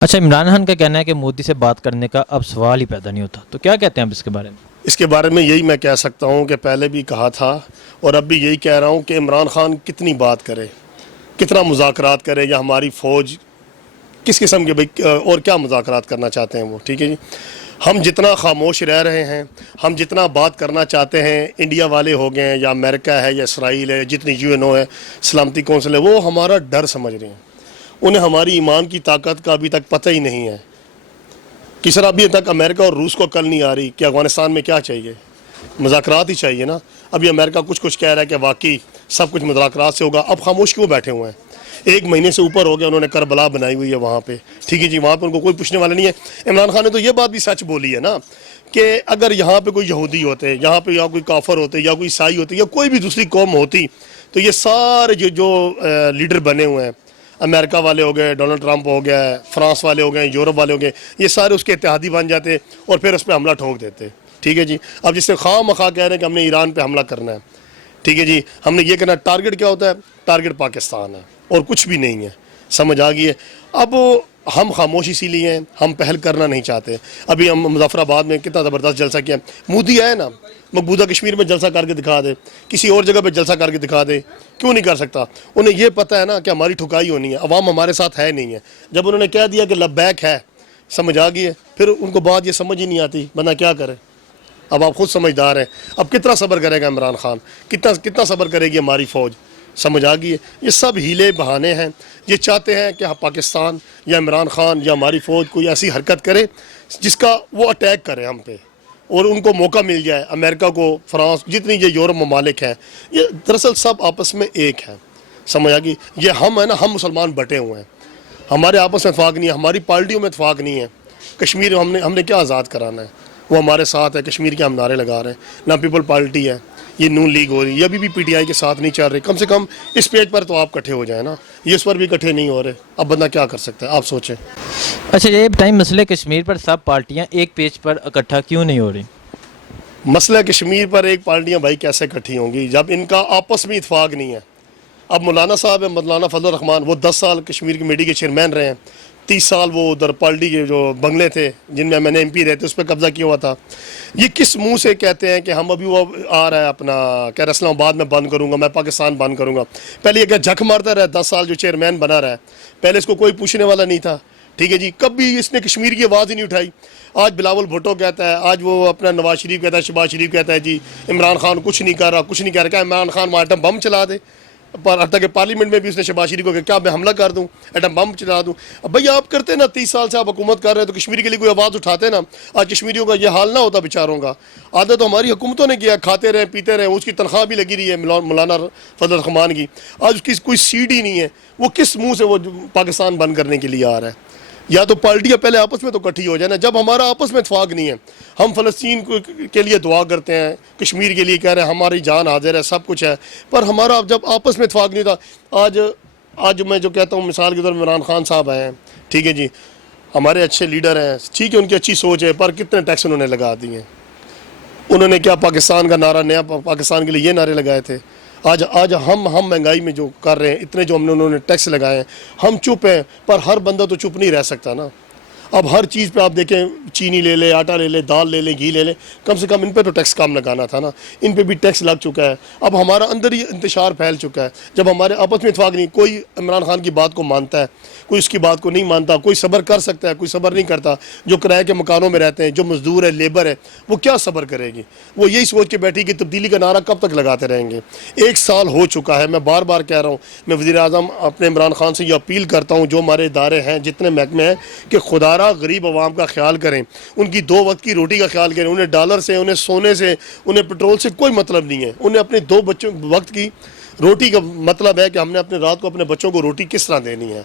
اچھا، عمران خان کا کہنا ہے کہ مودی سے بات کرنے کا اب سوال ہی پیدا نہیں ہوتا، تو کیا کہتے ہیں آپ اس کے بارے میں؟ اس کے بارے میں یہی میں کہہ سکتا ہوں کہ پہلے بھی کہا تھا اور اب بھی یہی کہہ رہا ہوں کہ عمران خان کتنی بات کرے، کتنا مذاکرات کرے، یا ہماری فوج کس قسم کے اور کیا مذاکرات کرنا چاہتے ہیں وہ، ٹھیک ہے جی۔ ہم جتنا خاموش رہ رہے ہیں، ہم جتنا بات کرنا چاہتے ہیں، انڈیا والے ہو گئے ہیں یا امریکہ ہے یا اسرائیل ہے، جتنی UN ہے، سلامتی کونسل ہے، وہ ہمارا ڈر سمجھ رہے ہیں۔ انہیں ہماری ایمان کی طاقت کا ابھی تک پتہ ہی نہیں ہے۔ کس طرح ابھی تک امریکہ اور روس کو کل نہیں آ رہی کہ افغانستان میں کیا چاہیے، مذاکرات ہی چاہیے نا۔ ابھی امریکہ کچھ کہہ رہا ہے کہ واقعی سب کچھ مذاکرات سے ہوگا، اب خاموش کیوں بیٹھے ہوئے ہیں؟ 1 مہینے سے اوپر ہو گیا، انہوں نے کربلا بنائی ہوئی ہے وہاں پہ، ٹھیک ہے جی، وہاں پہ ان کو کوئی پوچھنے والا نہیں ہے۔ عمران خان نے تو یہ بات بھی سچ بولی ہے نا کہ اگر یہاں پہ کوئی یہودی ہوتے، یہاں پہ یا کوئی کافر ہوتے یا کوئی عیسائی ہوتے یا کوئی بھی دوسری قوم ہوتی، تو یہ سارے جو لیڈر بنے ہوئے ہیں، امریکہ والے ہو گئے، ڈونلڈ ٹرمپ ہو گیا، فرانس والے ہو گئے، یورپ والے ہو گئے، یہ سارے اس کے اتحادی بن جاتے اور پھر اس پہ حملہ ٹھوک دیتے، ٹھیک ہے جی۔ اب جس سے خواہ مخواہ کہہ رہے ہیں کہ ہم نے ایران پہ حملہ کرنا ہے، ٹھیک ہے جی، ہم نے یہ کرنا ہے، ٹارگٹ کیا ہوتا ہے؟ ٹارگٹ پاکستان ہے اور کچھ بھی نہیں ہے، سمجھ آ گئی ہے۔ اب ہم خاموش اسی لیے ہیں، ہم پہل کرنا نہیں چاہتے۔ ابھی ہم مظفر آباد میں کتنا زبردست جلسہ کیا، مودی آئے نا، مقبوضہ کشمیر میں جلسہ کر کے دکھا دے، کسی اور جگہ پہ جلسہ کر کے دکھا دے، کیوں نہیں کر سکتا؟ انہیں یہ پتہ ہے نا کہ ہماری ٹھکائی ہونی ہے، عوام ہمارے ساتھ ہے نہیں ہے۔ جب انہوں نے کہہ دیا کہ لبیک ہے، سمجھ آ گئی ہے، پھر ان کو بات یہ سمجھ ہی نہیں آتی، بندہ کیا کرے؟ اب آپ خود سمجھدار ہیں، اب کتنا صبر کرے گا عمران خان، کتنا صبر کرے گی ہماری فوج؟ سمجھ آ گئی ہے۔ یہ سب ہیلے بہانے ہیں، یہ چاہتے ہیں کہ پاکستان یا عمران خان یا ہماری فوج کوئی ایسی حرکت کرے جس کا وہ اٹیک کرے ہم پہ اور ان کو موقع مل جائے، امریکہ کو، فرانس، جتنی یہ یورپ ممالک ہیں، یہ دراصل سب آپس میں ایک ہیں، سمجھ آ گئی۔ یہ ہم ہیں نا، ہم مسلمان بٹے ہوئے ہیں، ہمارے آپس میں اتفاق نہیں ہے، ہماری پارٹیوں میں اتفاق نہیں ہے۔ کشمیر ہم نے کیا آزاد کرانا ہے؟ وہ ہمارے ساتھ ہے، کشمیر کے ہم نعرے لگا رہے ہیں، نہ پیپل پارٹی ہے، یہ نون لیگ ہو رہی ہے، یہ ابھی بھی PTI کے ساتھ نہیں چل رہے۔ کم سے کم اس پیج پر تو آپ کٹھے ہو جائیں نا، یہ اس پر بھی کٹھے نہیں ہو رہے، اب بندہ کیا کر سکتا ہے؟ آپ سوچیں۔ اچھا، یہ بتائیں، مسئلہ کشمیر پر سب پارٹیاں ایک پیج پر اکٹھا کیوں نہیں ہو رہی؟ مسئلہ کشمیر پر ایک پارٹیاں بھائی کیسے اکٹھی ہوں گی جب ان کا آپس میں اتفاق نہیں ہے؟ اب مولانا صاحب ہے، مولانا فضل الرحمان، وہ 10 سال کشمیر کمیٹی کے چیئرمین رہے ہیں، 30 سال وہ ادھر پارٹی کے جو بنگلے تھے جن میں میں نے MP رہتے اس پہ قبضہ کیا ہوا تھا۔ یہ کس منہ سے کہتے ہیں کہ ہم ابھی وہ آ رہا ہے اپنا کہہ رہا اسلام آباد میں بند کروں گا، میں پاکستان بند کروں گا؟ پہلے یہ کہ جھک مارتا رہا 10 سال جو چیئرمین بنا رہا ہے، پہلے اس کو کوئی پوچھنے والا نہیں تھا، ٹھیک ہے جی، کبھی اس نے کشمیر کی آواز ہی نہیں اٹھائی۔ آج بلاول بھٹو کہتا ہے، آج وہ اپنا نواز شریف کہتا ہے، شہباز شریف کہتا ہے جی عمران خان کچھ نہیں کر رہا، کچھ نہیں کر رہا، کیا عمران خان وہاں ایٹم بم چلا دے؟ حتیٰ کہ پارلیمنٹ میں بھی اس نے شہباز شریف کو کہ کیا میں حملہ کر دوں، ایٹم بم چلا دوں؟ اب بھائی آپ کرتے نا، 30 سال سے آپ حکومت کر رہے ہیں تو کشمیر کے لیے کوئی آواز اٹھاتے نا، آج کشمیریوں کا یہ حال نہ ہوتا بیچاروں کا۔ آدھا تو ہماری حکومتوں نے کیا، کھاتے رہے پیتے رہے، اس کی تنخواہ بھی لگی رہی ہے مولانا فضل الرحمان کی، آج اس کی کوئی سیٹ ہی نہیں ہے، وہ کس منہ سے وہ پاکستان بند کرنے کے لیے آ رہا ہے؟ یا تو پارٹیاں پہلے آپس میں تو اکٹھی ہو جائے نا، جب ہمارا آپس میں اتفاق نہیں ہے، ہم فلسطین کے لیے دعا کرتے ہیں، کشمیر کے لیے کہہ رہے ہیں ہماری جان حاضر ہے، سب کچھ ہے، پر ہمارا جب آپس میں اتفاق نہیں تھا۔ آج میں جو کہتا ہوں، مثال کے طور پر عمران خان صاحب آئے ہیں، ٹھیک ہے جی، ہمارے اچھے لیڈر ہیں، ٹھیک ہے، ان کی اچھی سوچ ہے، پر کتنے ٹیکس انہوں نے لگا دیے ہیں؟ انہوں نے کیا پاکستان کا نعرہ، نیا پاکستان کے لیے یہ نعرے لگائے تھے؟ آج ہم مہنگائی میں جو کر رہے ہیں، اتنے جو انہوں نے ٹیکس لگائے ہیں، ہم چپ ہیں، پر ہر بندہ تو چپ نہیں رہ سکتا نا۔ اب ہر چیز پہ آپ دیکھیں، چینی لے لے، آٹا لے لے، دال لے لے، گھی لے لے، کم سے کم ان پہ تو ٹیکس کم لگانا تھا نا، ان پہ بھی ٹیکس لگ چکا ہے۔ اب ہمارا اندر ہی انتشار پھیل چکا ہے، جب ہمارے آپس میں اتفاق نہیں، کوئی عمران خان کی بات کو مانتا ہے، کوئی اس کی بات کو نہیں مانتا، کوئی صبر کر سکتا ہے، کوئی صبر نہیں کرتا۔ جو کرائے کے مکانوں میں رہتے ہیں، جو مزدور ہے، لیبر ہے، وہ کیا صبر کرے گی؟ وہ یہی سوچ کے بیٹھی کہ تبدیلی کا نعرہ کب تک لگاتے رہیں گے؟ 1 سال ہو چکا ہے، میں بار بار کہہ رہا ہوں، میں وزیر اعظم اپنے عمران خان سے یہ اپیل کرتا ہوں، جو ہمارے ادارے ہیں، جتنے محکمے ہیں، کہ خدا را غریب عوام کا خیال کریں، ان کی 2 وقت کی روٹی کا خیال کریں۔ انہیں ڈالر سے، انہیں سونے سے، انہیں پیٹرول سے کوئی مطلب نہیں ہے، انہیں اپنے 2 وقت کی روٹی کا مطلب ہے کہ ہم نے اپنے رات کو اپنے بچوں کو روٹی کس طرح دینی ہے۔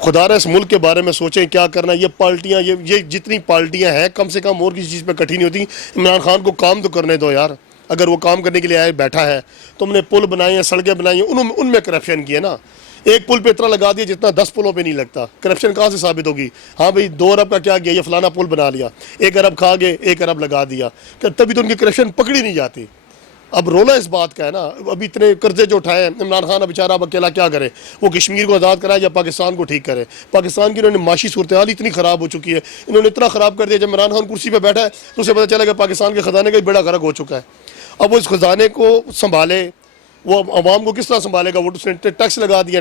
خدا را اس ملک کے بارے میں سوچیں کیا کرنا ہے۔ یہ پارٹیاں، یہ جتنی پارٹیاں ہیں، کم سے کم اور کسی چیز پہ کٹھی نہیں ہوتی۔ عمران خان کو کام تو کرنے دو یار، اگر وہ کام کرنے کے لیے آئے بیٹھا ہے، تم نے پل بنائے ہیں، سڑکیں بنائی ہیں، ان میں کرپشن کی ہے نا۔ ایک پل پہ اتنا لگا دیا جتنا 10 پلوں پہ نہیں لگتا، کرپشن کہاں سے ثابت ہوگی؟ ہاں بھئی 2 ارب کا کیا گیا، یہ فلانا پل بنا لیا، 1 ارب کھا گئے، 1 ارب لگا دیا، کہ تبھی تو ان کی کرپشن پکڑی نہیں جاتی۔ اب رولا اس بات کا ہے نا، ابھی اتنے قرضے جو اٹھائے ہیں عمران خان اب بیچارہ اب اکیلا کیا کرے؟ وہ کشمیر کو آزاد کرائے یا پاکستان کو ٹھیک کرے؟ پاکستان کی انہوں نے معاشی صورتحال اتنی خراب ہو چکی ہے، انہوں نے اتنا خراب کر دیا، جب عمران خان کرسی پہ بیٹھا ہے تو اسے پتہ چلا کہ پاکستان کے خزانے کا بھی بڑا غرق ہو چکا ہے۔ اب وہ اس خزانے کو سنبھالے، وہ عوام کو کس طرح سنبھالے گا؟ وہ اس نے ٹیکس لگا دیا،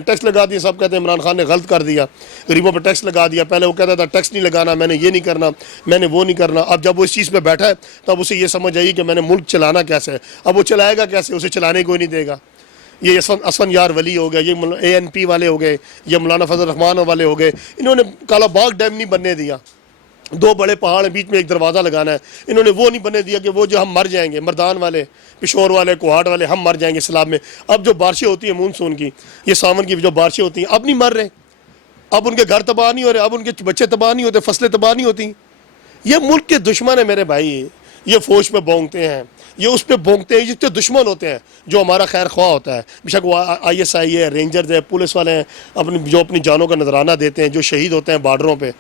سب کہتے ہیں عمران خان نے غلط کر دیا، غریبوں پہ ٹیکس لگا دیا۔ پہلے وہ کہتا تھا ٹیکس نہیں لگانا، میں نے یہ نہیں کرنا، میں نے وہ نہیں کرنا۔ اب جب وہ اس چیز پہ بیٹھا ہے تب اسے یہ سمجھ آئی کہ میں نے ملک چلانا کیسے ہے۔ اب وہ چلائے گا کیسے؟ اسے چلانے کوئی نہیں دے گا۔ یہ اسفن یار ولی ہو گیا، یہ ANP والے ہو گئے، یہ مولانا فضل الرحمان والے ہو گئے، انہوں نے کالا باغ ڈیم نہیں بننے دیا، 2 بڑے پہاڑ ہیں، بیچ میں ایک دروازہ لگانا ہے، انہوں نے وہ نہیں بننے دیا کہ وہ جو ہم مر جائیں گے، مردان والے، پشور والے، کوہاٹ والے، ہم مر جائیں گے سیلاب میں۔ اب جو بارشیں ہوتی ہیں مونسون کی، یہ ساون کی جو بارشیں ہوتی ہیں، اب نہیں مر رہے، اب ان کے گھر تباہ نہیں ہو رہے، اب ان کے بچے تباہ نہیں ہوتے، فصلیں تباہ نہیں ہوتی۔ یہ ملک کے دشمن ہیں میرے بھائی، یہ فوج پہ بونگتے ہیں، یہ اس پہ بونگتے ہیں، جس کے دشمن ہوتے ہیں، جو ہمارا خیر خواہ ہوتا ہے، بے شک وہ ISI ہے، رینجرز ہے، پولیس والے ہیں، جو اپنی جانوں کا نذرانہ دیتے ہیں، جو شہید ہوتے ہیں بارڈروں پہ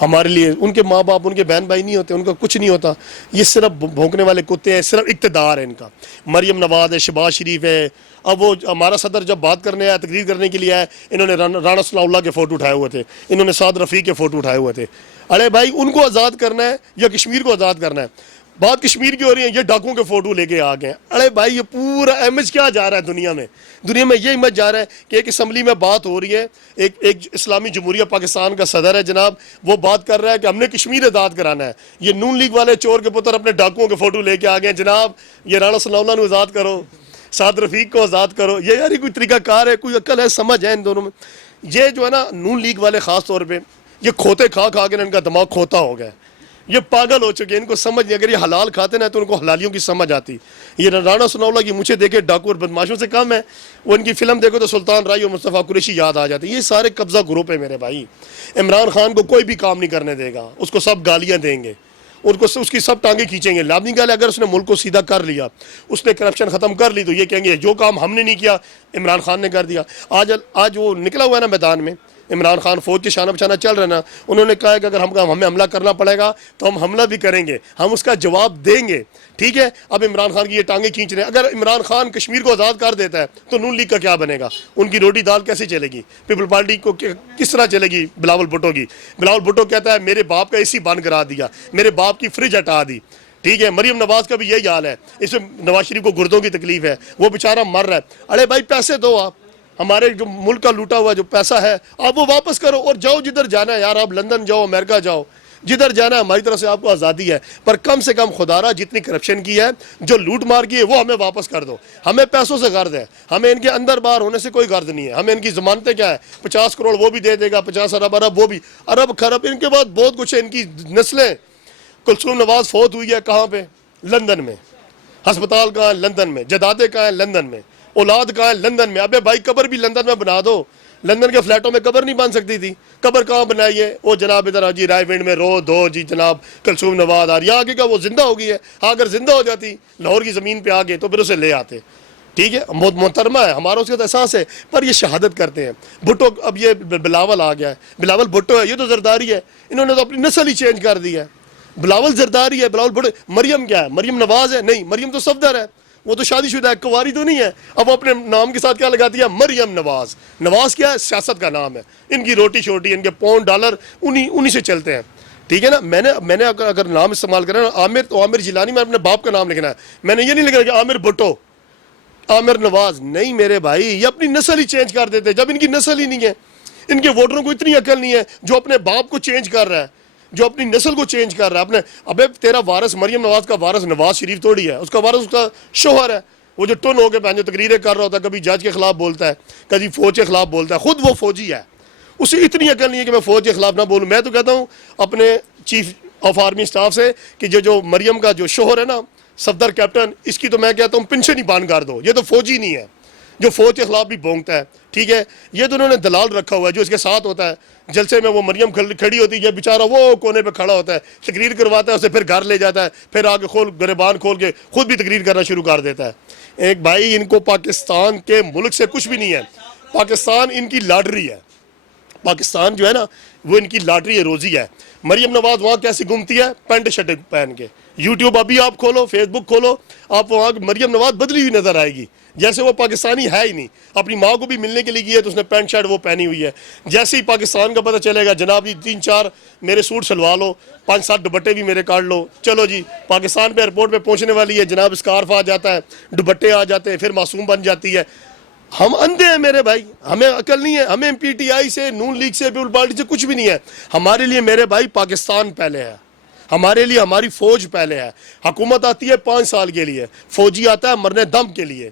ہمارے لیے، ان کے ماں باپ، ان کے بہن بھائی نہیں ہوتے، ان کا کچھ نہیں ہوتا۔ یہ صرف بھونکنے والے کتے ہیں، صرف اقتدار ہے ان کا۔ مریم نواز ہے، شہباز شریف ہے، اب وہ ہمارا صدر جب بات کرنے آیا، تقریر کرنے کے لیے آیا، انہوں نے رانا ثناء اللہ کے فوٹو اٹھائے ہوئے تھے، انہوں نے سعد رفیق کے فوٹو اٹھائے ہوئے تھے۔ ارے بھائی، ان کو آزاد کرنا ہے یا کشمیر کو آزاد کرنا ہے؟ بات کشمیر کی ہو رہی ہے، یہ ڈاکوں کے فوٹو لے کے آ گئے ہیں۔ ارے بھائی، یہ پورا امیج کیا جا رہا ہے دنیا میں یہ امیج جا رہا ہے کہ ایک اسمبلی میں بات ہو رہی ہے، ایک اسلامی جمہوریہ پاکستان کا صدر ہے جناب، وہ بات کر رہا ہے کہ ہم نے کشمیر آزاد کرانا ہے۔ یہ نون لیگ والے چور کے پتر اپنے ڈاکوؤں کے فوٹو لے کے آ گئے ہیں، جناب یہ رانا ثناء اللہ کو آزاد کرو، سعد رفیق کو آزاد کرو۔ یہ یار کوئی طریقہ کار ہے، کوئی عقل ہے، سمجھ ہے ان دونوں میں؟ یہ جو ہے نا نون لیگ والے خاص طور پہ، یہ کھوتے کھا کھا کے ان کا دماغ کھوتا ہو گیا، یہ پاگل ہو چکے ہیں، ان کو سمجھ نہیں۔ اگر یہ حلال کھاتے نا تو ان کو حلالیوں کی سمجھ آتی۔ یہ رانا ثناء اللہ کی مجھے دیکھے ڈاکو اور بدماشوں سے کم ہے، وہ ان کی فلم دیکھو تو سلطان رائی اور مصطفیٰ قریشی یاد آ جاتے ہیں۔ یہ سارے قبضہ گروپ ہے میرے بھائی۔ عمران خان کو کوئی بھی کام نہیں کرنے دے گا، اس کو سب گالیاں دیں گے، اس کی سب ٹانگیں کھینچیں گے۔ لابنی گال اگر اس نے ملک کو سیدھا کر لیا، اس نے کرپشن ختم کر لی، تو یہ کہیں گے جو کام ہم نے نہیں کیا عمران خان نے کر دیا۔ آج وہ نکلا ہوا ہے نا میدان میں، عمران خان فوج کے شانہ بچانا چل رہے نا، انہوں نے کہا ہے کہ اگر ہمیں حملہ کرنا پڑے گا تو ہم حملہ بھی کریں گے، ہم اس کا جواب دیں گے، ٹھیک ہے؟ اب عمران خان کی یہ ٹانگیں کھینچ رہے ہیں۔ اگر عمران خان کشمیر کو آزاد کر دیتا ہے تو نون لیگ کا کیا بنے گا؟ ان کی روٹی دال کیسے چلے گی؟ پیپل پارٹی کو کس طرح چلے گی بلاول بھٹو کی؟ بلاول بھٹو کہتا ہے میرے باپ کا اسی بند کرا دیا، میرے باپ کی فریج ہٹا دی، ٹھیک ہے؟ مریم نواز کا بھی یہی حال ہے، اس میں نواز شریف کو گردوں کی تکلیف ہے، وہ بیچارہ مر رہا ہے۔ ارے بھائی پیسے دو، آپ ہمارے جو ملک کا لوٹا ہوا جو پیسہ ہے آپ وہ واپس کرو اور جاؤ جدھر جانا ہے یار، آپ لندن جاؤ، امریکہ جاؤ، جدھر جانا ہے، ہماری طرف سے آپ کو آزادی ہے، پر کم سے کم خدا را جتنی کرپشن کی ہے، جو لوٹ مار کی ہے، وہ ہمیں واپس کر دو۔ ہمیں پیسوں سے غرض ہے، ہمیں ان کے اندر باہر ہونے سے کوئی غرض نہیں ہے، ہمیں ان کی ضمانتیں کیا ہے، 50 کروڑ وہ بھی دے دے گا، 50 ارب وہ بھی، ارب خرب، ان کے بعد بہت کچھ ہے، ان کی نسلیں۔ کلثوم نواز فوت ہوئی ہے کہاں پہ؟ لندن میں۔ ہسپتال کہاں ہے؟ لندن میں۔ جدادیں کہاں ہیں؟ لندن میں۔ اولاد کہاں ہے؟ لندن میں۔ ابے بھائی قبر بھی لندن میں بنا دو، لندن کے فلیٹوں میں قبر نہیں بن سکتی تھی؟ قبر کہاں بنائی ہے؟ وہ جناب ادھر جی رائے ونڈ میں رو دو جی جناب کلثوم نواز آ رہی ہے، آگے کا وہ زندہ ہو گئی ہے۔ ہاں اگر زندہ ہو جاتی لاہور کی زمین پہ آگے تو پھر اسے لے آتے، ٹھیک ہے؟ محترمہ ہے ہمارا، اس کا احساس ہے، پر یہ شہادت کرتے ہیں۔ بھٹو، اب یہ بلاول آ گیا ہے، بلاول بھٹو ہے، یہ تو زرداری ہے، انہوں نے تو اپنی نسل ہی چینج کر دی ہے۔ بلاول زرداری ہے، بلاول بھٹو۔ مریم کیا ہے؟ مریم نواز ہے؟ نہیں، مریم تو صفدر ہے، وہ تو شادی شدہ ہے، کنواری تو نہیں ہے۔ اب وہ اپنے نام کے ساتھ کیا لگاتی ہے؟ مریم نواز۔ نواز کیا ہے؟ سیاست کا نام ہے، ان کی روٹی شوٹی، ان کے پاؤنڈ ڈالر انہی سے چلتے ہیں، ٹھیک ہے نا؟ میں نے اگر نام استعمال کرنا نا عامر، تو عامر جیلانی، میں اپنے باپ کا نام لکھنا ہے، میں نے یہ نہیں لکھنا کہ عامر بھٹو، عامر نواز نہیں میرے بھائی، یہ اپنی نسل ہی چینج کر دیتے جب ان کی نسل ہی نہیں ہے۔ ان کے ووٹروں کو اتنی عقل نہیں ہے جو اپنے باپ کو چینج کر رہا ہے، جو اپنی نسل کو چینج کر رہا ہے اپنے۔ ابے تیرا وارث مریم نواز کا وارث نواز شریف توڑی ہے، اس کا وارث اس کا شوہر ہے، وہ جو ٹن ہو کے جو تقریریں کر رہا ہوتا ہے، کبھی جج کے خلاف بولتا ہے، کبھی فوج کے خلاف بولتا ہے، خود وہ فوجی ہے، اسے اتنی عقل نہیں ہے کہ میں فوج کے خلاف نہ بولوں۔ میں تو کہتا ہوں اپنے چیف آف آرمی سٹاف سے کہ جو مریم کا جو شوہر ہے نا صفدر کیپٹن، اس کی تو میں کہتا ہوں پنشن ہی بان کر دو، یہ تو فوجی نہیں ہے جو فوج کے خلاف بھی بونگتا ہے، ٹھیک ہے؟ یہ تو انہوں نے دلال رکھا ہوا ہے جو اس کے ساتھ ہوتا ہے، جلسے میں وہ مریم کھڑی ہوتی ہے، یہ بیچارہ وہ کونے پہ کھڑا ہوتا ہے، تقریر کرواتا ہے، اسے پھر گھر لے جاتا ہے، پھر آگے گریبان کھول کے خود بھی تقریر کرنا شروع کر دیتا ہے۔ ایک بھائی، ان کو پاکستان کے ملک سے کچھ بھی نہیں ہے، پاکستان ان کی لاٹری ہے۔ پاکستان جو ہے نا وہ ان کی لاٹری روزی ہے۔ مریم نواز وہاں کیسے گھومتی ہے؟ پینٹ شرٹ پہن کے۔ یوٹیوب ابھی آپ کھولو، فیس بک کھولو، آپ وہاں مریم نواز بدلی ہوئی نظر آئے گی، جیسے وہ پاکستانی ہے ہی نہیں۔ اپنی ماں کو بھی ملنے کے لیے گئی ہے تو اس نے پینٹ شرٹ وہ پہنی ہوئی ہے۔ جیسے ہی پاکستان کا پتہ چلے گا، جناب جی 3-4 میرے سوٹ سلوا لو، 5-7 دوپٹے بھی میرے کاٹ لو، چلو جی پاکستان پہ ایئرپورٹ پہ پہنچنے والی ہے، جناب اسکارف آ جاتا ہے، دوپٹے آ جاتے ہیں، پھر معصوم بن جاتی ہے۔ ہم اندھے ہیں میرے بھائی، ہمیں عقل نہیں ہے، ہمیں پی ٹی آئی سے، نون لیگ سے، پیپل پارٹی سے کچھ بھی نہیں ہے۔ ہمارے لیے میرے بھائی پاکستان پہلے ہے، ہمارے لیے ہماری فوج پہلے ہے۔ حکومت آتی ہے 5 سال کے لیے، فوجی آتا ہے مرنے دم کے لیے۔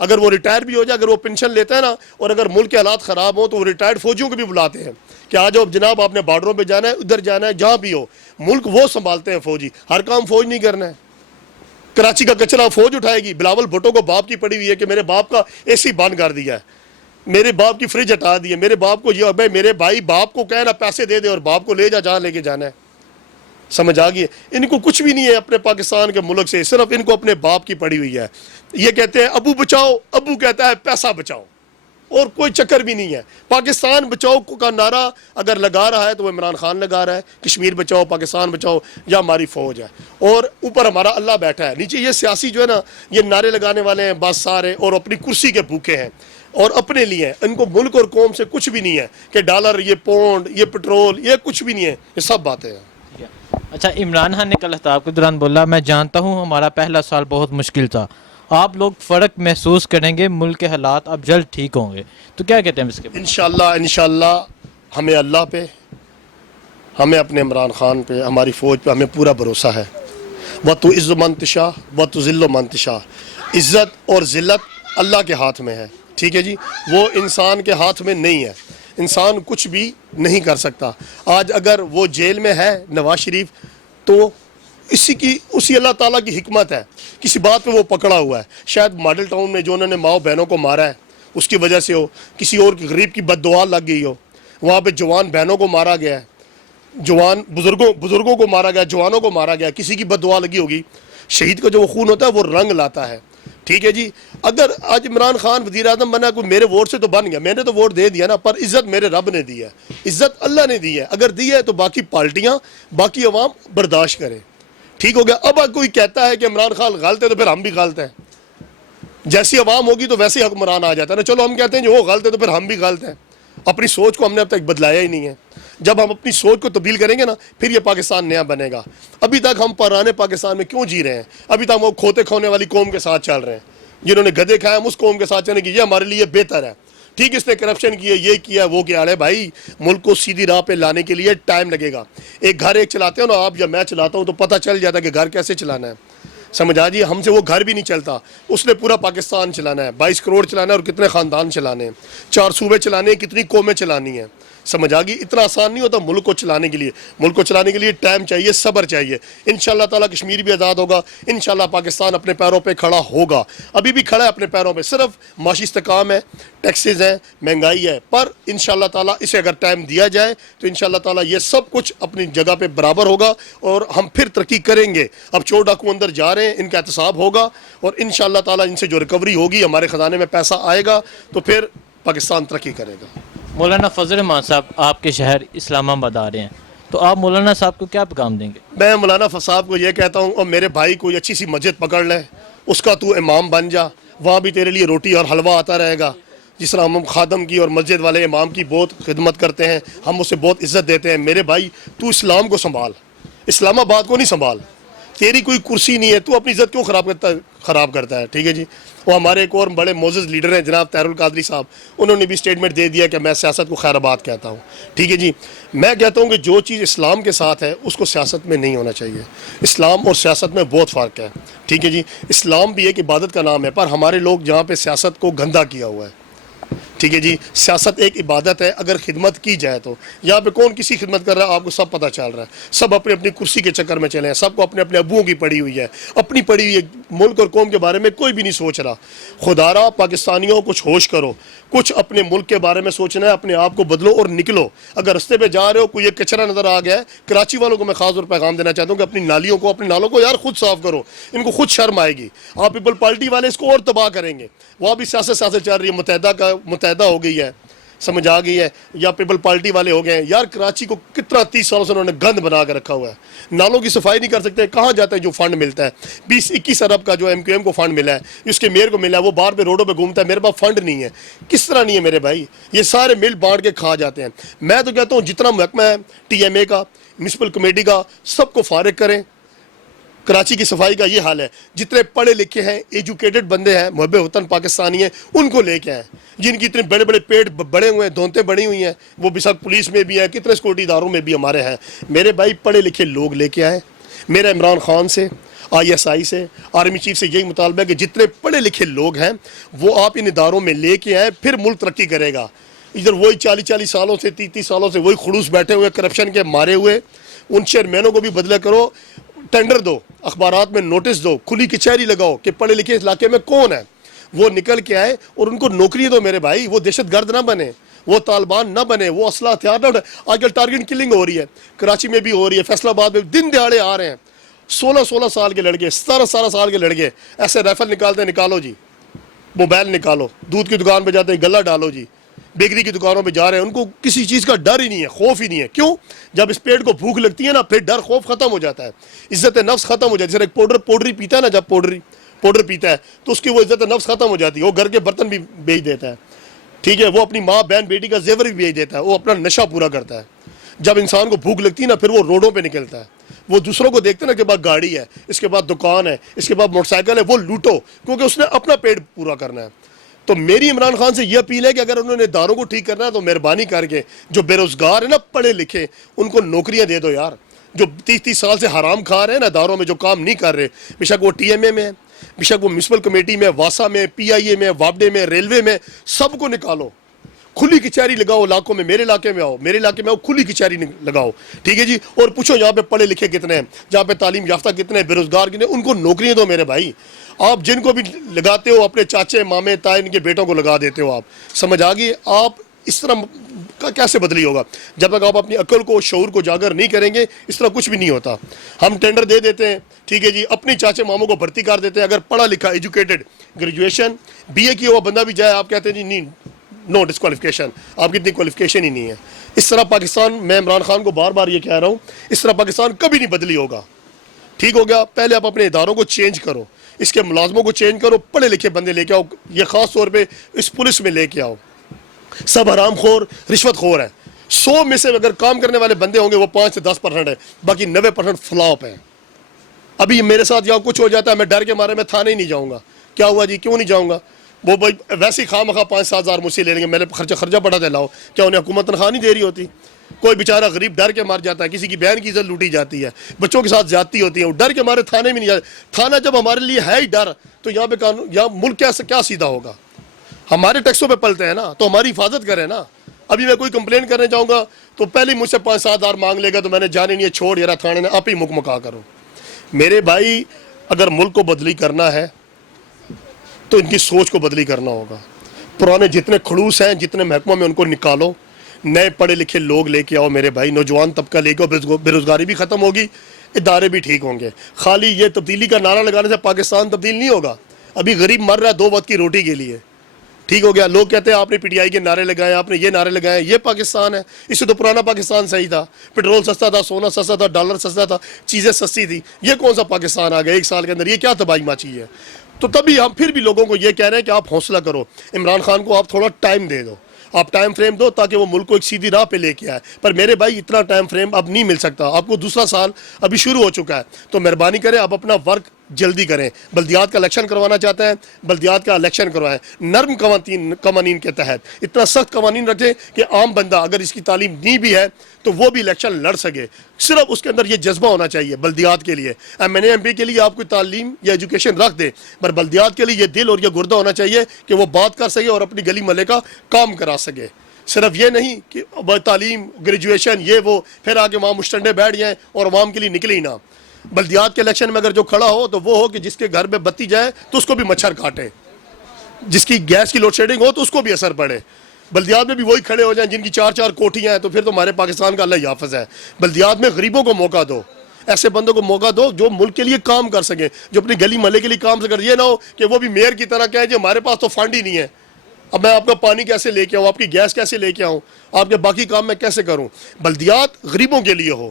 اگر وہ ریٹائر بھی ہو جائے، اگر وہ پینشن لیتا ہے نا، اور اگر ملک کے حالات خراب ہوں تو وہ ریٹائرڈ فوجیوں کو بھی بلاتے ہیں کہ آ جاؤ جناب، آپ نے بارڈروں پہ جانا ہے، ادھر جانا ہے، جہاں بھی ہو، ملک وہ سنبھالتے ہیں فوجی، ہر کام فوج نہیں کرنا ہے۔ کراچی کا کچرا فوج اٹھائے گی، بلاول بھٹو کو باپ کی پڑی ہوئی ہے کہ میرے باپ کا اے سی بند کر دیا ہے، میرے باپ کی فریج ہٹا دی ہے، میرے باپ کو یہ، میرے بھائی باپ کو کہنا پیسے دے دے اور باپ کو لے جا جہاں لے کے جانا ہے۔ سمجھ آ گئی ہے؟ ان کو کچھ بھی نہیں ہے اپنے پاکستان کے ملک سے، صرف ان کو اپنے باپ کی پڑی ہوئی ہے۔ یہ کہتے ہیں ابو بچاؤ، ابو کہتا ہے پیسہ بچاؤ، اور کوئی چکر بھی نہیں ہے۔ پاکستان بچاؤ کا نعرہ اگر لگا رہا ہے تو وہ عمران خان لگا رہا ہے، کشمیر بچاؤ، پاکستان بچاؤ، یا ہماری فوج ہے، اور اوپر ہمارا اللہ بیٹھا ہے، نیچے یہ سیاسی جو ہے نا، یہ نعرے لگانے والے ہیں بس سارے، اور اپنی کرسی کے بھوکے ہیں اور اپنے لیے ہیں۔ ان کو ملک اور قوم سے کچھ بھی نہیں ہے کہ ڈالر، یہ پاؤنڈ، یہ پٹرول، یہ کچھ بھی نہیں ہے، یہ سب باتیں ہیں۔ اچھا، عمران خان نے کل خطاب کے دوران بولا، میں جانتا ہوں ہمارا پہلا سال بہت مشکل تھا، آپ لوگ فرق محسوس کریں گے، ملک کے حالات اب جلد ٹھیک ہوں گے۔ تو کیا کہتے ہیں اس کے بارے انشاءاللہ ہمیں اللہ پہ، ہمیں اپنے عمران خان پہ، ہماری فوج پہ ہمیں پورا بھروسہ ہے۔ وَتُعِزُّ مَن تَشَاءُ وَتُذِلُّ مَن تَشَاءُ، عزت اور ذلت اللہ کے ہاتھ میں ہے، ٹھیک ہے جی، وہ انسان کے ہاتھ میں نہیں ہے، انسان کچھ بھی نہیں کر سکتا۔ آج اگر وہ جیل میں ہے نواز شریف، تو اسی اللہ تعالیٰ کی حکمت ہے، کسی بات پہ وہ پکڑا ہوا ہے۔ شاید ماڈل ٹاؤن میں جو انہوں نے ماؤں بہنوں کو مارا ہے اس کی وجہ سے ہو، کسی اور غریب کی بد دعا لگ گئی ہو، وہاں پہ جوان بہنوں کو مارا گیا ہے، جوان بزرگوں کو مارا گیا، جوانوں کو مارا گیا، کسی کی بد دعا لگی ہوگی۔ شہید کا جو خون ہوتا ہے وہ رنگ لاتا ہے، ٹھیک ہے جی۔ اگر آج عمران خان وزیر اعظم بنا، کوئی میرے ووٹ سے تو بن گیا، میں نے تو ووٹ دے دیا نا، پر عزت میرے رب نے دی ہے، عزت اللہ نے دی ہے۔ اگر دی ہے تو باقی پارٹیاں، باقی عوام برداشت کریں، ٹھیک ہو گیا۔ اب اگر کوئی کہتا ہے کہ عمران خان غلط ہے تو پھر ہم بھی غلط ہیں، جیسی عوام ہوگی تو ویسے حکمران آ جاتا ہے نا۔ چلو ہم کہتے ہیں جو وہ غلط ہے تو پھر ہم بھی غلط ہیں، اپنی سوچ کو ہم نے اب تک بدلایا ہی نہیں ہے۔ جب ہم اپنی سوچ کو تبدیل کریں گے نا، پھر یہ پاکستان نیا بنے گا۔ ابھی تک ہم پرانے پاکستان میں کیوں جی رہے ہیں؟ ابھی تک وہ کھوتے کھونے والی قوم کے ساتھ چل رہے ہیں، جنہوں نے گدھے کھائے، ہم اس قوم کے ساتھ چلیں کہ یہ ہمارے لیے بہتر ہے، ٹھیک، اس نے کرپشن کیا، یہ کیا، وہ کیا ہے۔ بھائی ملک کو سیدھی راہ پہ لانے کے لیے ٹائم لگے گا۔ ایک گھر ایک چلاتے ہو نا آپ، یا میں چلاتا ہوں تو پتہ چل جاتا ہے کہ گھر کیسے چلانا ہے، سمجھ آ جی۔ ہم سے وہ گھر بھی نہیں چلتا، اس نے پورا پاکستان چلانا ہے، 22 کروڑ چلانا ہے، اور کتنے خاندان چلانے ہیں، 4 صوبے چلانے ہیں، کتنی قومیں چلانی ہیں، سمجھ آ گئی۔ اتنا آسان نہیں ہوتا ملک کو چلانے کے لیے، ملک کو چلانے کے لیے ٹائم چاہیے، صبر چاہیے۔ انشاءاللہ تعالیٰ کشمیر بھی آزاد ہوگا، انشاءاللہ پاکستان اپنے پیروں پہ کھڑا ہوگا، ابھی بھی کھڑا ہے اپنے پیروں پہ، صرف معاشی استحکام ہے، ٹیکسز ہیں، مہنگائی ہے، پر انشاءاللہ تعالیٰ اسے اگر ٹائم دیا جائے تو انشاءاللہ تعالیٰ یہ سب کچھ اپنی جگہ پہ برابر ہوگا، اور ہم پھر ترقی کریں گے۔ اب چور ڈاکو اندر جا رہے ہیں، ان کا احتساب ہوگا، اور انشاءاللہ تعالیٰ ان سے جو ریکوری ہوگی، ہمارے خزانے میں پیسہ آئے گا، تو پھر پاکستان ترقی کرے گا۔ مولانا فضل الرحمان صاحب آپ کے شہر اسلام آباد آ رہے ہیں، تو آپ مولانا صاحب کو کیا پیغام دیں گے؟ میں مولانا صاحب کو یہ کہتا ہوں، اور میرے بھائی کوئی اچھی سی مسجد پکڑ لے، اس کا تو امام بن جا، وہاں بھی تیرے لیے روٹی اور حلوہ آتا رہے گا۔ جس طرح ہم خادم کی اور مسجد والے امام کی بہت خدمت کرتے ہیں، ہم اسے بہت عزت دیتے ہیں۔ میرے بھائی تو اسلام کو سنبھال، اسلام آباد کو نہیں سنبھال، تیری کوئی کرسی نہیں ہے، تو اپنی عزت کیوں خراب کرتا ہے، ٹھیک ہے جی۔ وہ ہمارے ایک اور بڑے معزز لیڈر ہیں جناب طاہر القادری صاحب، انہوں نے بھی اسٹیٹمنٹ دے دیا کہ میں سیاست کو خیر آباد کہتا ہوں، ٹھیک ہے جی۔ میں کہتا ہوں کہ جو چیز اسلام کے ساتھ ہے اس کو سیاست میں نہیں ہونا چاہیے۔ اسلام اور سیاست میں بہت فرق ہے، ٹھیک ہے جی۔ اسلام بھی ایک عبادت کا نام ہے، پر ہمارے لوگ جہاں پہ سیاست کو گندا کیا ہوا ہے، ٹھیک ہے جی۔ سیاست ایک عبادت ہے، اگر خدمت کی جائے تو یہاں پہ کون کسی خدمت کر رہا ہے آپ کو سب پتہ چل رہا ہے، سب اپنی اپنی کرسی کے چکر میں چلے ہیں، سب کو اپنے اپنے ابوؤں کی پڑی ہوئی ہے، اپنی پڑی ہوئی ہے، ملک اور قوم کے بارے میں کوئی بھی نہیں سوچ رہا۔ خدا را پاکستانیوں کچھ ہوش کرو، کچھ اپنے ملک کے بارے میں سوچنا ہے، اپنے آپ کو بدلو اور نکلو۔ اگر رستے پہ جا رہے ہو کوئی ایک کچرا نظر آ گیا ہے، کراچی والوں کو میں خاص طور پیغام دینا چاہتا ہوں کہ اپنی نالیوں کو، اپنے نالوں کو یار خود صاف کرو، ان کو خود شرم آئے گی۔ آپ پیپل پارٹی والے اس کو اور تباہ کریں گے، وہاں بھی سیاست چل رہی ہے، متحدہ ہو گئی ہے، سمجھ آ گئی ہے، یا پیپل پارٹی والے ہو گئے ہیں. یار کراچی کو کتنا 30 سالوں سے انہوں نے گند بنا کے رکھا ہوا ہے. نالوں کی صفائی نہیں کر سکتے. کہاں جاتا ہے جو فنڈ ملتا ہے 20-21 ارب کا جو ایم کیو ایم کو فنڈ ملا ہے، اس کے میئر کو ملا ہے، وہ باہر پہ روڈوں پہ گھومتا ہے. میرے پاس فنڈ نہیں ہے. کس طرح نہیں ہے میرے بھائی؟ یہ سارے مل بانٹ کے کھا جاتے ہیں. میں تو کہتا ہوں جتنا محکمہ ہے ٹی ایم اے کا، میونسپل کمیٹی کا، سب کو فارغ کریں. کراچی کی صفائی کا یہ حال ہے. جتنے پڑھے لکھے ہیں، ایجوکیٹڈ بندے ہیں، محب وطن پاکستانی ہیں، ان کو لے کے آئیں. جن کی اتنے بڑے بڑے پیٹ بڑے ہوئے ہیں، دھونتیں بڑی ہوئی ہیں، وہ بیساکھ پولیس میں بھی ہیں، کتنے سیکورٹی اداروں میں بھی ہمارے ہیں. میرے بھائی پڑھے لکھے لوگ لے کے آئیں. میرا عمران خان سے، آئی ایس آئی سے، آرمی چیف سے یہی مطالبہ ہے کہ جتنے پڑھے لکھے لوگ ہیں وہ آپ ان اداروں میں لے کے آئیں، پھر ملک ترقی کرے گا. ادھر وہی 40 سالوں سے 30 سالوں سے وہی خلوص بیٹھے ہوئے، کرپشن کے مارے ہوئے. ان چیئرمینوں کو بھی بدلے کرو، ٹینڈر دو، اخبارات میں نوٹس دو، کھلی کچہری لگاؤ کہ پڑھے لکھے اس علاقے میں کون ہے، وہ نکل کے آئے اور ان کو نوکری دو. میرے بھائی وہ دہشت گرد نہ بنے، وہ طالبان نہ بنے، وہ اسلحہ ہتھیار نہ اٹھائے. آج کل ٹارگٹ کلنگ ہو رہی ہے، کراچی میں بھی ہو رہی ہے، فیصل آباد میں دن دہاڑے آ رہے ہیں 16 سال کے لڑکے، 17 سال کے لڑکے ایسے رائفل نکالتے ہیں. نکالو جی، موبائل نکالو، دودھ کی دکان پہ جاتے ہیں گلا ڈالو جی، بیکری کی دکانوں پہ جا رہے ہیں. ان کو کسی چیز کا ڈر ہی نہیں ہے، خوف ہی نہیں ہے. کیوں؟ جب اس پیٹ کو بھوک لگتی ہے نا، پھر ڈر خوف ختم ہو جاتا ہے، عزت نفس ختم ہو جاتی ہے. ایک پوڈری پیتا ہے نا، جب پوڈر پیتا ہے تو اس کی وہ عزت نفس ختم ہو جاتی ہے. وہ گھر کے برتن بھی بیچ دیتا ہے، ٹھیک ہے، وہ اپنی ماں بہن بیٹی کا زیور بھی بیچ دیتا ہے، وہ اپنا نشہ پورا کرتا ہے. جب انسان کو بھوک لگتی ہے نا، پھر وہ روڈوں پہ نکلتا ہے. وہ دوسروں کو دیکھتے ہیں نا کہ بعد گاڑی ہے، اس کے بعد دکان ہے، اس کے بعد موٹر سائیکل ہے، وہ لوٹو، کیونکہ اس نے اپنا پیٹ پورا کرنا ہے. تو میری عمران خان سے یہ اپیل ہے کہ اگر انہوں نے اداروں کو ٹھیک کرنا ہے تو مہربانی کر کے جو بے روزگار ہیں نا، پڑھے لکھے، ان کو نوکریاں دے دو یار. جو 30 سال سے حرام کھا رہے ہیں نا اداروں میں، جو کام نہیں کر رہے، بے شک وہ ٹی ایم اے میں ہے، بے شک وہ میونسپل کمیٹی میں، واسا میں، پی آئی اے میں، وابڈے میں، ریلوے میں، سب کو نکالو. کھلی کچہری لگاؤ علاقوں میں. میرے علاقے میں آؤ، میرے علاقے میں آؤ، کھلی کچہری لگاؤ، ٹھیک ہے جی. اور پوچھو یہاں پہ پڑھے لکھے کتنے ہیں، جہاں پہ تعلیم یافتہ کتنے ہیں، بے روزگار کتنے ہیں، ان کو نوکریاں دو میرے بھائی. آپ جن کو بھی لگاتے ہو، اپنے چاچے مامے تائے ان کے بیٹوں کو لگا دیتے ہو. آپ سمجھ آ گئی؟ آپ اس طرح کا کیسے بدلی ہوگا جب تک آپ اپنی عقل کو، شعور کو جاگر نہیں کریں گے؟ اس طرح کچھ بھی نہیں ہوتا. ہم ٹینڈر دے دیتے ہیں، ٹھیک ہے جی، اپنی چاچے ماموں کو بھرتی کر دیتے ہیں. اگر پڑھا لکھا ایجوکیٹڈ گریجویشن BA کیا ہوا بندہ بھی جائے، آپ کہتے ہیں جی نہیں، نو ڈسکوالیفکیشن، آپ کی اتنی کوالیفکیشن ہی نہیں ہے. اس طرح پاکستان، میں عمران خان کو بار بار یہ کہہ رہا ہوں، اس طرح پاکستان کبھی نہیں بدلی ہوگا. ٹھیک ہو گیا؟ پہلے آپ اپنے اداروں کو چینج کرو، اس کے ملازموں کو چینج کرو، پڑھے لکھے بندے لے کے آؤ. یہ خاص طور پہ اس پولیس میں لے کے آؤ. سب حرام خور، رشوت خور ہیں. 100 میں سے اگر کام کرنے والے بندے ہوں گے وہ 5 سے 10% ہے، باقی 90% فلاپ ہیں. ابھی میرے ساتھ یا کچھ ہو جاتا ہے، میں ڈر کے مارے میں تھانے ہی نہیں جاؤں گا. کیا ہوا جی؟ کیوں نہیں جاؤں گا؟ وہ بھائی ویسے ہی خواہ مخواہ 5-7 ہزار مجھ سے لے لیں گے، میں نے خرچہ پڑا دے لاؤ. کیا انہیں حکومت تنخواہ نہیں دے رہی ہوتی؟ کوئی بیچارہ غریب ڈر کے مار جاتا ہے، کسی کی بہن کی عزت لوٹی جاتی ہے، بچوں کے ساتھ زیادتی ہوتی ہے، وہ ڈر کے مارے تھانے میں نہیں جاتے. تھانہ جب ہمارے لیے ہے ہی ڈر، تو یہاں پہ قانون، یہاں ملک کیا سیدھا ہوگا؟ ہمارے ٹیکسوں پہ پلتے ہیں نا، تو ہماری حفاظت کریں نا. ابھی میں کوئی کمپلین کرنے جاؤں گا تو پہلے ہی مجھ سے 5-7 ہزار مانگ لے گا، تو میں نے جانے نہیں ہے، چھوڑ یار تھانے نے، آپ ہی مکمکا کرو. میرے بھائی اگر ملک کو بدلی کرنا ہے تو ان کی سوچ کو بدلی کرنا ہوگا. پرانے جتنے کھڑوس ہیں، جتنے محکموں میں، ان کو نکالو، نئے پڑھے لکھے لوگ لے کے آؤ میرے بھائی. نوجوان طبقہ لے کے آؤ، بے روزگاری بھی ختم ہوگی، ادارے بھی ٹھیک ہوں گے. خالی یہ تبدیلی کا نعرہ لگانے سے پاکستان تبدیل نہیں ہوگا. ابھی غریب مر رہا ہے 2 وقت کی روٹی کے لیے. ٹھیک ہو گیا؟ لوگ کہتے ہیں آپ نے PTI کے نعرے لگائے، آپ نے یہ نعرے لگائے. یہ پاکستان ہے؟ اس سے تو پرانا پاکستان صحیح تھا. پیٹرول سستا تھا، سونا سستا تھا، ڈالر سستا تھا، چیزیں سستی تھی. یہ کون سا پاکستان آ گیا 1 سال کے اندر؟ یہ کیا تباہی مچی ہے؟ تو تبھی ہم پھر بھی لوگوں کو یہ کہہ رہے ہیں کہ آپ حوصلہ کرو. عمران خان کو آپ تھوڑا ٹائم دے دو، آپ ٹائم فریم دو تاکہ وہ ملک کو ایک سیدھی راہ پہ لے کے آئے. پر میرے بھائی اتنا ٹائم فریم اب نہیں مل سکتا. آپ کو دوسرا سال ابھی شروع ہو چکا ہے، تو مہربانی کریں آپ اپنا ورک جلدی کریں. بلدیات کا الیکشن کروانا چاہتے ہیں، بلدیات کا الیکشن کروائیں نرم قوانین کے تحت. اتنا سخت قوانین رکھیں کہ عام بندہ اگر اس کی تعلیم نہیں بھی ہے تو وہ بھی الیکشن لڑ سکے. صرف اس کے اندر یہ جذبہ ہونا چاہیے بلدیات کے لیے. MNA MP کے لیے آپ کوئی تعلیم یا ایجوکیشن رکھ دیں، پر بلدیات کے لیے یہ دل اور یہ گردہ ہونا چاہیے کہ وہ بات کر سکے اور اپنی گلی محلے کا کام کرا سکے. صرف یہ نہیں کہ تعلیم، گریجویشن، یہ وہ، پھر آگے وہاں مشٹنڈے بیٹھ جائیں اور عوام کے لیے نکلے ہی نہ. بلدیات کے الیکشن میں اگر جو کھڑا ہو تو وہ ہو کہ جس کے گھر میں بتی جائے تو اس کو بھی مچھر کاٹے، جس کی گیس کی لوڈ شیڈنگ ہو تو اس کو بھی اثر پڑے. بلدیات میں بھی وہی کھڑے ہو جائیں جن کی 4 کوٹھیاں ہیں. تو پھر تو ہمارے پاکستان کا اللہ حافظ ہے. بلدیات میں غریبوں کو موقع دو، ایسے بندوں کو موقع دو جو ملک کے لیے کام کر سکیں، جو اپنی گلی محلے کے لیے کام کر. یہ نہ ہو کہ وہ بھی میئر کی طرح کہیں جی ہمارے پاس تو فنڈ ہی نہیں ہے. اب میں آپ کا پانی کیسے لے کے آؤں, آپ کی گیس کیسے لے کے آؤں, آپ کے باقی کام میں کیسے کروں. بلدیات غریبوں کے لیے ہو,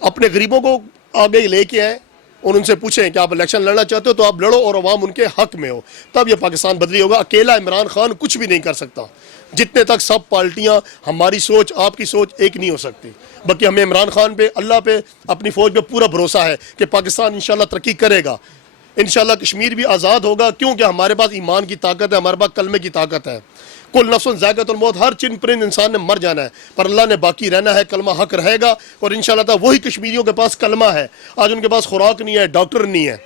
اپنے غریبوں کو آگے لے کے آئیں اور ان سے پوچھیں کہ آپ الیکشن لڑنا چاہتے ہو تو آپ لڑو اور عوام ان کے حق میں ہو, تب یہ پاکستان بدلی ہوگا. اکیلا عمران خان کچھ بھی نہیں کر سکتا. جتنے تک سب پارٹیاں, ہماری سوچ آپ کی سوچ ایک نہیں ہو سکتی. باقی ہمیں عمران خان پہ, اللہ پہ, اپنی فوج پہ پورا بھروسہ ہے کہ پاکستان انشاءاللہ ترقی کرے گا, انشاءاللہ کشمیر بھی آزاد ہوگا, کیونکہ ہمارے پاس ایمان کی طاقت ہے, ہمارے پاس کلمے کی طاقت ہے. کل نفس ذائقۃ الموت, ہر چن پرند انسان نے مر جانا ہے, پر اللہ نے باقی رہنا ہے, کلمہ حق رہے گا. اور انشاءاللہ تعالی وہی کشمیریوں کے پاس کلمہ ہے. آج ان کے پاس خوراک نہیں ہے, ڈاکٹر نہیں ہے,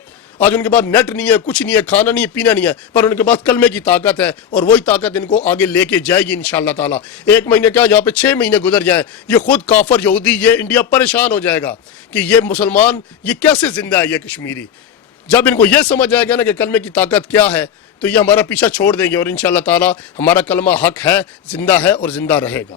آج ان کے پاس نیٹ نہیں ہے, کچھ نہیں ہے, کھانا نہیں ہے, پینا نہیں ہے, پر ان کے پاس کلمے کی طاقت ہے, اور وہی طاقت ان کو آگے لے کے جائے گی انشاءاللہ تعالی. 1 مہینے کیا, یہاں پہ 6 مہینے گزر جائیں, یہ خود کافر یہودی, یہ انڈیا پریشان ہو جائے گا کہ یہ مسلمان, یہ کیسے زندہ ہے, یہ کشمیری. جب ان کو یہ سمجھ آئے گا نا کہ کلمے کی طاقت کیا ہے, تو یہ ہمارا پیچھا چھوڑ دیں گے, اور انشاءاللہ تعالی ہمارا کلمہ حق ہے, زندہ ہے اور زندہ رہے گا.